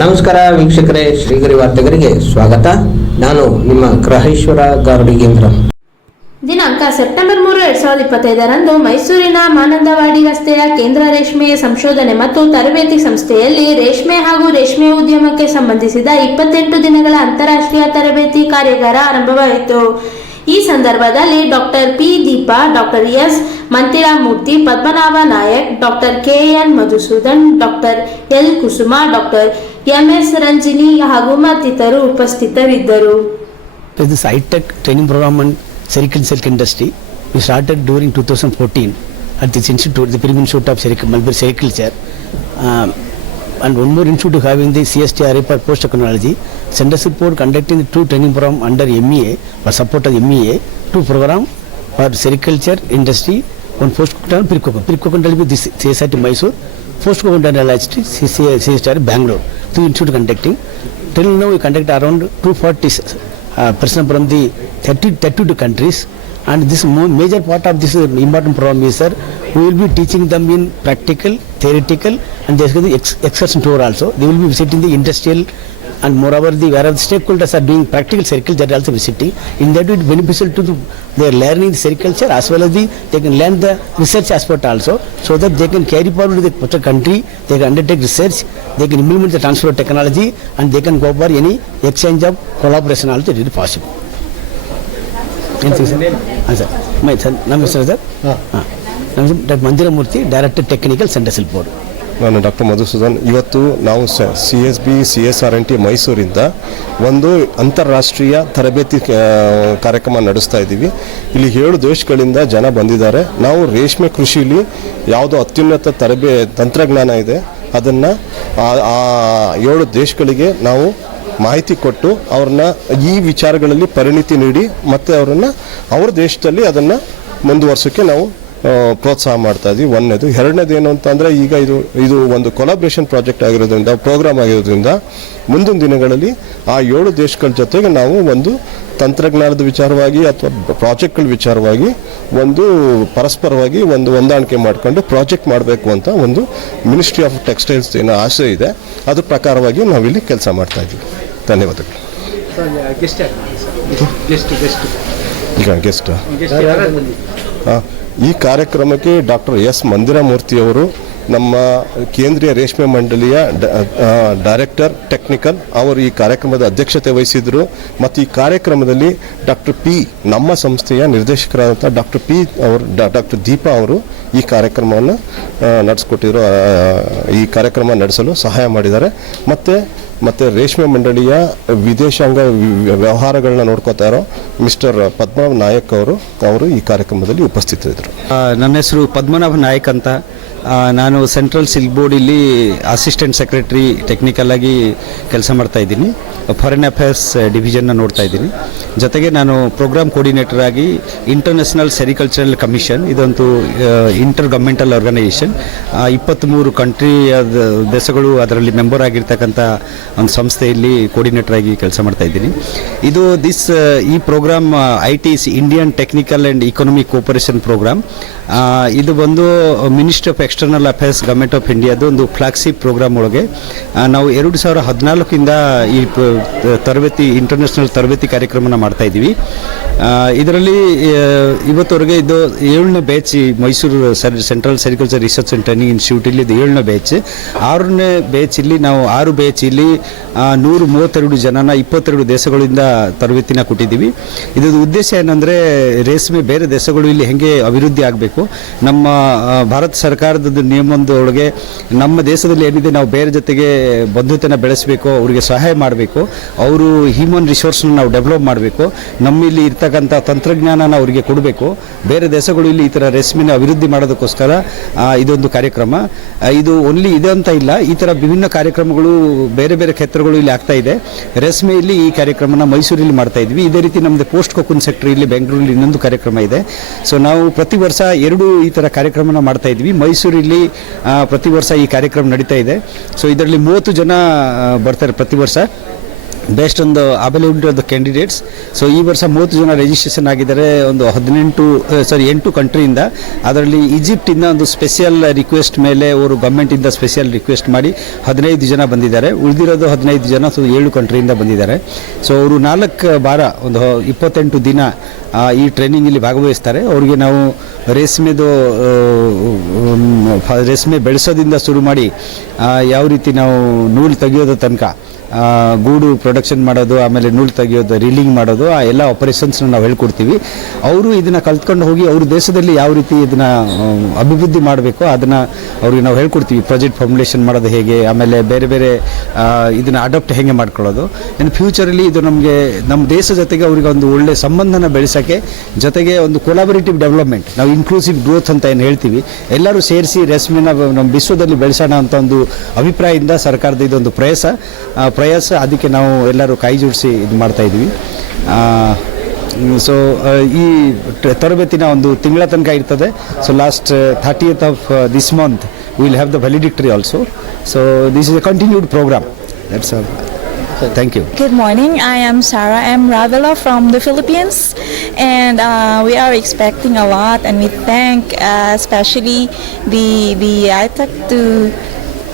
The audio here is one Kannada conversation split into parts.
ನಮಸ್ಕಾರ ವೀಕ್ಷಕರೇ, ಶ್ರೀಗರಿ ವಾರ್ತೆಗರಿಗೆ ಸ್ವಾಗತ. ನಾನು ನಿಮ್ಮ ಗ್ರಹೇಶ್ವರ ಗಾರುಡಿಗೇಂದ್ರ ದಿನಾಂಕ ಸೆಪ್ಟೆಂಬರ್ ಮೂರು, ಎರಡ್ ಸಾವಿರದ ಇಪ್ಪತ್ತೈದರಂದು ಮೈಸೂರಿನ ಮಾನಂದವಾಡಿ ರಸ್ತೆಯ ಕೇಂದ್ರ ರೇಷ್ಮೆಯ ಸಂಶೋಧನೆ ಮತ್ತು ತರಬೇತಿ ಸಂಸ್ಥೆಯಲ್ಲಿ ರೇಷ್ಮೆ ಹಾಗೂ ರೇಷ್ಮೆ ಉದ್ಯಮಕ್ಕೆ ಸಂಬಂಧಿಸಿದ ಇಪ್ಪತ್ತೆಂಟು ದಿನಗಳ ಅಂತಾರಾಷ್ಟ್ರೀಯ ತರಬೇತಿ ಕಾರ್ಯಾಗಾರ ಆರಂಭವಾಯಿತು. ಈ ಸಂದರ್ಭದಲ್ಲಿ doctor P Deepa, doctor S Mantiramurthy, Padmanabha Nayak, doctor K N Madhusudan, doctor L Kusuma, doctor M S Ranjini ಹಾಗೂ ಮತ್ತಿತರರು ಉಪಸ್ಥಿತರಿದ್ದರು This high-tech training program on sericulture industry, we started during 2014 at this institute, the Premier Institute of Seric- Mulberry Sericulture. Um, and one more institute having the CSTRA for post technology. Central support conducting the two training program under MEA, for support of MEA, two program for sericulture industry, one post program Pirkokon. Pirkokon will be this CSIT Mysore, post program LHT, CSTR Bangalore. Two institute conducting. Till now we conduct around 240 uh, person from the 30, 32 countries and this major part of this important program is sir we will be teaching them in practical theoretical and there's going to be ex- excursion tour also they will be visiting the industrial and moreover the where the stakeholders are doing practical circles that are also visiting in that it beneficial to the, their learning circulture as well as the they can learn the research aspect also so that they can carry forward with the country they can undertake research they can implement the transfer of technology and they can go for any exchange of collaboration also it is possible sir my sir నమస్తే sir Mandiramurthy director technical central silk board ನಾನು ಡಾಕ್ಟರ್ ಮಧುಸೂದನ್. ಇವತ್ತು ನಾವು C S B, C S R N T ಮೈಸೂರಿಂದ ಒಂದು ಅಂತಾರಾಷ್ಟ್ರೀಯ ತರಬೇತಿ ಕಾರ್ಯಕ್ರಮ ನಡೆಸ್ತಾ ಇದ್ದೀವಿ. ಇಲ್ಲಿ ಏಳು ದೇಶಗಳಿಂದ ಜನ ಬಂದಿದ್ದಾರೆ. ನಾವು ರೇಷ್ಮೆ ಕೃಷಿಲಿ ಯಾವುದೋ ಅತ್ಯುನ್ನತ ತರಬೇ, ತಂತ್ರಜ್ಞಾನ ಇದೆ. ಅದನ್ನು, ಆ ಏಳು ದೇಶಗಳಿಗೆ ನಾವು ಮಾಹಿತಿ ಕೊಟ್ಟು ಅವ್ರನ್ನ ಈ ವಿಚಾರಗಳಲ್ಲಿ ಪರಿಣಿತಿ ನೀಡಿ ಮತ್ತು ಅವರನ್ನು ಅವ್ರ ದೇಶದಲ್ಲಿ ಅದನ್ನು ಮುಂದುವರ್ಸೋಕ್ಕೆ ನಾವು ಪ್ರೋತ್ಸಾಹ ಮಾಡ್ತಾ ಇದ್ವಿ. ಒಂದನೇದು. ಎರಡನೇದು ಏನು ಅಂತಂದರೆ ಈಗ ಇದು ಇದು ಒಂದು ಕೊಲಾಬ್ರೇಷನ್ ಪ್ರಾಜೆಕ್ಟ್ ಆಗಿರೋದ್ರಿಂದ ಪ್ರೋಗ್ರಾಮ್ ಆಗಿರೋದ್ರಿಂದ ಮುಂದಿನ ದಿನಗಳಲ್ಲಿ ಆ ಏಳು ದೇಶಗಳ ಜೊತೆಗೆ ನಾವು ಒಂದು ತಂತ್ರಜ್ಞಾನದ ವಿಚಾರವಾಗಿ ಅಥವಾ ಪ್ರಾಜೆಕ್ಟ್ಗಳ ವಿಚಾರವಾಗಿ ಒಂದು ಪರಸ್ಪರವಾಗಿ ಒಂದು ಹೊಂದಾಣಿಕೆ ಮಾಡಿಕೊಂಡು ಪ್ರಾಜೆಕ್ಟ್ ಮಾಡಬೇಕು ಅಂತ ಒಂದು ಮಿನಿಸ್ಟ್ರಿ ಆಫ್ ಟೆಕ್ಸ್ಟೈಲ್ಸ್ ಏನೋ ಆಸೆ ಇದೆ. ಅದ್ರ ಪ್ರಕಾರವಾಗಿ ನಾವಿಲ್ಲಿ ಕೆಲಸ ಮಾಡ್ತಾ ಇದ್ವಿ. ಧನ್ಯವಾದಗಳು. ಈಗ ಗೆಸ್ಟ್. ಆ, ಈ ಕಾರ್ಯಕ್ರಮಕ್ಕೆ ಡಾಕ್ಟರ್ ಎಸ್ ಮಂದಿರಮೂರ್ತಿಯವರು ನಮ್ಮ ಕೇಂದ್ರೀಯ ರೇಷ್ಮೆ ಮಂಡಳಿಯ ಡೈರೆಕ್ಟರ್, ಟೆಕ್ನಿಕಲ್, ಅವರು ಈ ಕಾರ್ಯಕ್ರಮದ ಅಧ್ಯಕ್ಷತೆ ವಹಿಸಿದರು. ಮತ್ತು ಈ ಕಾರ್ಯಕ್ರಮದಲ್ಲಿ ಡಾಕ್ಟರ್ ಪಿ ನಮ್ಮ ಸಂಸ್ಥೆಯ ನಿರ್ದೇಶಕರಾದಂಥ ಡಾಕ್ಟರ್ ಪಿ ಅವರು ಡಾಕ್ಟರ್ ದೀಪಾ ಅವರು ಈ ಕಾರ್ಯಕ್ರಮವನ್ನು ನಡೆಸ್ಕೊಟ್ಟಿರೋ ಈ ಕಾರ್ಯಕ್ರಮ ನಡೆಸಲು ಸಹಾಯ ಮಾಡಿದ್ದಾರೆ. ಮತ್ತು ಮತ್ತು ರೇಷ್ಮೆ ಮಂಡಳಿಯ ವಿದೇಶಾಂಗ ವ್ಯವಹಾರಗಳನ್ನ ನೋಡ್ಕೋತಾ ಇರೋ ಮಿಸ್ಟರ್ ಪದ್ಮನಾಭ ನಾಯಕ್ ಅವರು ಅವರು ಈ ಕಾರ್ಯಕ್ರಮದಲ್ಲಿ ಉಪಸ್ಥಿತರಿದ್ದರು. ನನ್ನ ಹೆಸರು ಪದ್ಮನಾಭ ನಾಯಕ್ ಅಂತ. ನಾನು ಸೆಂಟ್ರಲ್ ಸಿಲ್ಕ್ ಬೋರ್ಡಿಲ್ಲಿ ಅಸಿಸ್ಟೆಂಟ್ ಸೆಕ್ರೆಟರಿ ಟೆಕ್ನಿಕಲ್ ಆಗಿ ಕೆಲಸ ಮಾಡ್ತಾ ಇದ್ದೀನಿ. ಫಾರಿನ್ ಅಫೇರ್ಸ್ ಡಿವಿಷನ್ನ ನೋಡ್ತಾ ಇದ್ದೀನಿ. ಜೊತೆಗೆ ನಾನು ಪ್ರೋಗ್ರಾಮ್ ಕೋರ್ಡಿನೇಟರ್ ಆಗಿ ಇಂಟರ್ನ್ಯಾಷನಲ್ ಸೆರಿಕಲ್ಚರಲ್ ಕಮಿಷನ್ ಇದೊಂದು ಇಂಟರ್ ಗವರ್ಮೆಂಟಲ್ ಆರ್ಗನೈಸೇಷನ್ ಇಪ್ಪತ್ತ್ಮೂರು ಕಂಟ್ರಿ ದೇಶಗಳು ಅದರಲ್ಲಿ ಮೆಂಬರ್ ಆಗಿರ್ತಕ್ಕಂಥ ಒಂದು ಸಂಸ್ಥೆಯಲ್ಲಿ ಕೋರ್ಡಿನೇಟರ್ ಆಗಿ ಕೆಲಸ ಮಾಡ್ತಾ ಇದ್ದೀನಿ. ಇದು ದಿಸ್ ಈ programme I T Indian technical and economic cooperation programme ಇದು ಬಂದು ministry of external affairs government of ಇಂಡಿಯಾದ ಒಂದು ಫ್ಲಾಗ್ಶಿಪ್ ಪ್ರೋಗ್ರಾಮ್ ಒಳಗೆ ನಾವು ಎರಡು ಸಾವಿರ ಹದಿನಾಲ್ಕಿಂದ ಈ ತರಬೇತಿ ಇಂಟರ್ನ್ಯಾಷನಲ್ ತರಬೇತಿ ಕಾರ್ಯಕ್ರಮನ ಮಾಡ್ತಾ ಇದ್ದೀವಿ. ಇದರಲ್ಲಿ ಇವತ್ತವರೆಗೆ ಇದು ಏಳನೇ batch Mysuru central sericulture research and training institute ಇಲ್ಲಿ ಇದು ಏಳನೇ ಬ್ಯಾಚ್ ಆರನೇ ಬ್ಯಾಚ್ ಇಲ್ಲಿ ನಾವು, ಆರು ಬ್ಯಾಚ್ ಇಲ್ಲಿ ನೂರು ಮೂವತ್ತೆರಡು ಜನನ ಇಪ್ಪತ್ತೆರಡು ದೇಶಗಳಿಂದ ತರಬೇತಿನ ಕೊಟ್ಟಿದ್ದೀವಿ. ಇದರ ಉದ್ದೇಶ ಏನಂದರೆ, ರೇಷ್ಮೆ ಬೇರೆ ದೇಶಗಳು ಇಲ್ಲಿ ಹೆಂಗೆ ಅಭಿವೃದ್ಧಿ ಆಗಬೇಕು? ನಮ್ಮ ಭಾರತ ಸರ್ಕಾರದ ನಿಯಮದೊಳಗೆ ನಮ್ಮ ದೇಶದಲ್ಲಿ ಏನಿದೆ, ನಾವು ಬೇರೆ ಜೊತೆಗೆ ಬಂಧುತ್ವನ ಬೆಳೆಸಬೇಕು, ಅವರಿಗೆ ಸಹಾಯ ಮಾಡಬೇಕು, ಅವರು ಹ್ಯೂಮನ್ ರಿಸೋರ್ಸ್ನ ನಾವು ಡೆವಲಪ್ ಮಾಡಬೇಕು, ನಮ್ಮಲ್ಲಿ ಇರ್ತಕ್ಕಂಥ ತಂತ್ರಜ್ಞಾನನ ಅವರಿಗೆ ಕೊಡಬೇಕು, ಬೇರೆ ದೇಶಗಳು ಇಲ್ಲಿ ಈ ಥರ ರೇಷ್ಮೆನ ಅಭಿವೃದ್ಧಿ ಮಾಡೋದಕ್ಕೋಸ್ಕರ ಇದೊಂದು ಕಾರ್ಯಕ್ರಮ. ಇದು ಓನ್ಲಿ ಇದೆ ಅಂತ ಇಲ್ಲ, ಈ ಥರ ವಿಭಿನ್ನ ಕಾರ್ಯಕ್ರಮಗಳು ಬೇರೆ ಬೇರೆ ಕ್ಷೇತ್ರಗಳು ಇಲ್ಲಿ ಆಗ್ತಾ ಇದೆ. ರೆಸ್ಮೆಯಲ್ಲಿ ಈ ಕಾರ್ಯಕ್ರಮನ ಮೈಸೂರಲ್ಲಿ ಮಾಡ್ತಾ ಇದ್ವಿ. ಇದೇ ರೀತಿ ನಮ್ಮದು ಪೋಸ್ಟ್ ಕೊಕುನ್ ಸೆಕ್ಟರ್ ಇಲ್ಲಿ ಬೆಂಗಳೂರಲ್ಲಿ ಇನ್ನೊಂದು ಕಾರ್ಯಕ್ರಮ ಇದೆ. ಸೊ ನಾವು ಪ್ರತಿ ವರ್ಷ ಎರಡು ಈ ಥರ ಕಾರ್ಯಕ್ರಮನ ಮಾಡ್ತಾ ಇದ್ವಿ. ಮೈಸೂರಲ್ಲಿ ಆ, ಪ್ರತಿ ವರ್ಷ ಈ ಕಾರ್ಯಕ್ರಮ ನಡೀತಾ ಇದೆ. ಸೊ ಇದರಲ್ಲಿ ಮೂವತ್ತು ಜನ ಬರ್ತಾರೆ ಪ್ರತಿ ವರ್ಷ. ಬೇಸ್ಡ್ ಒಂದು availability of the candidates so ಈ ವರ್ಷ ಮೂವತ್ತು ಜನ ರಿಜಿಸ್ಟ್ರೇಷನ್ ಆಗಿದ್ದಾರೆ. ಒಂದು ಹದಿನೆಂಟು ಸಾರಿ ಎಂಟು ಕಂಟ್ರಿಯಿಂದ ಅದರಲ್ಲಿ ಈಜಿಪ್ಟಿಂದ ಒಂದು ಸ್ಪೆಷಲ್ ರಿಕ್ವೆಸ್ಟ್ ಮೇಲೆ ಅವರು ಗೌರ್ಮೆಂಟಿಂದ ಸ್ಪೆಷಲ್ ರಿಕ್ವೆಸ್ಟ್ ಮಾಡಿ ಹದಿನೈದು ಜನ ಬಂದಿದ್ದಾರೆ. ಉಳಿದಿರೋದು ಹದಿನೈದು ಜನ, ಸೊ, ಏಳು ಕಂಟ್ರಿಯಿಂದ ಬಂದಿದ್ದಾರೆ. ಸೊ ಅವರು ನಾಲ್ಕು ವಾರ, ಒಂದು ಇಪ್ಪತ್ತೆಂಟು ದಿನ ಈ ಟ್ರೈನಿಂಗ್ ಇಲ್ಲಿ ಭಾಗವಹಿಸ್ತಾರೆ. ಅವರಿಗೆ ನಾವು ರೇಷ್ಮೆದು ರೇಷ್ಮೆ ಬೆಳೆಸೋದಿಂದ ಶುರು ಮಾಡಿ ಯಾವ ರೀತಿ ನಾವು ನೂಲು ತೆಗೆಯೋದ ತನಕ ಗೂಡು ಪ್ರೊಡಕ್ಷನ್ ಮಾಡೋದು, ಆಮೇಲೆ ನೂಲು ತೆಗೆಯೋದು ರೀಲಿಂಗ್ ಮಾಡೋದು, ಆ ಎಲ್ಲ ಆಪರೇಷನ್ಸ್ನ ನಾವು ಹೇಳ್ಕೊಡ್ತೀವಿ. ಅವರು ಇದನ್ನು ಕಲ್ತ್ಕೊಂಡು ಹೋಗಿ ಅವ್ರ ದೇಶದಲ್ಲಿ ಯಾವ ರೀತಿ ಇದನ್ನು ಅಭಿವೃದ್ಧಿ ಮಾಡಬೇಕು, ಅದನ್ನು ಅವ್ರಿಗೆ ನಾವು ಹೇಳ್ಕೊಡ್ತೀವಿ. ಪ್ರಾಜೆಕ್ಟ್ ಫಾರ್ಮುಲೇಷನ್ ಮಾಡೋದು ಹೇಗೆ, ಆಮೇಲೆ ಬೇರೆ ಬೇರೆ ಇದನ್ನು ಅಡಾಪ್ಟ್ ಹೇಗೆ ಮಾಡ್ಕೊಳ್ಳೋದು. ಇನ್ನು ಫ್ಯೂಚರಲ್ಲಿ ಇದು ನಮಗೆ ನಮ್ಮ ದೇಶ ಜೊತೆಗೆ ಅವ್ರಿಗೆ ಒಂದು ಒಳ್ಳೆ ಸಂಬಂಧನ ಬೆಳೆಸೋಕ್ಕೆ ಜೊತೆಗೆ ಒಂದು ಕೊಲಾಬರೇಟಿವ್ ಡೆವಲಪ್ಮೆಂಟ್ ನಾವು ಇನ್ಕ್ಲೂಸಿವ್ ಗ್ರೋತ್ ಅಂತ ಏನು ಹೇಳ್ತೀವಿ. ಎಲ್ಲರೂ ಸೇರಿಸಿ ರೆಸ್ಮಿನ ನಮ್ಮ ವಿಶ್ವದಲ್ಲಿ ಬೆಳೆಸೋಣ ಅಂತ ಒಂದು ಅಭಿಪ್ರಾಯದಿಂದ ಸರ್ಕಾರದ ಇದೊಂದು ಪ್ರಯಾಸ. ಪ್ರಯಾಸ ಅದಕ್ಕೆ ನಾವು ಎಲ್ಲರೂ ಕೈ ಜೋಡಿಸಿ ಇದು ಮಾಡ್ತಾ ಇದ್ವಿ ಸೊ ಈ ತರಬೇತಿನ ಒಂದು ತಿಂಗಳ ತನಕ ಇರ್ತದೆ so last thirtieth of this month will have the valedictory also so this is a continued programme that's all Thank you. Good morning. I am Sarah M. Ravela from the Philippines, and uh, we are expecting a lot, and we thank uh, especially the the ITEC to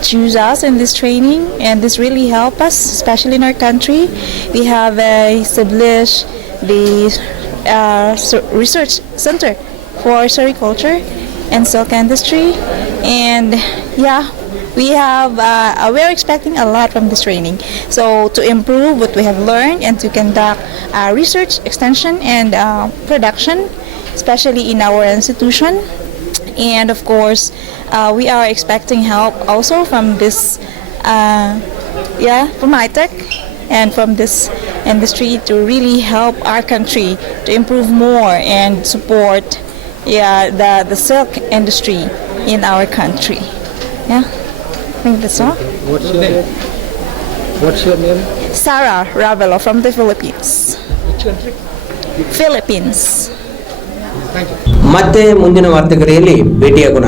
choose us in this training, and this really help us, especially in our country. We have established the uh, research center for sericulture and silk industry, and yeah, we have uh, we're expecting a lot from this training. So to improve what we have learned and to conduct uh, research extension and uh, production especially in our institution. And of course uh, we are expecting help also from this uh, yeah from ITEC and from this industry to really help our country to improve more and support yeah the, the silk industry in our country yeah I think that's all. What's your name? What's your name? Sarah Ravelo from the Philippines. Which country? Philippines. ಮತ್ತೆ ಮುಂದಿನ ವಾರ್ತೆಗರಿಯಲ್ಲಿ ಭೇಟಿಯಾಗೋಣ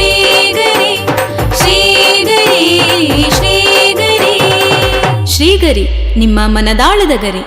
ಶ್ರೀಗರಿ ನಿಮ್ಮ ಮನದಾಳದ ಗರಿ.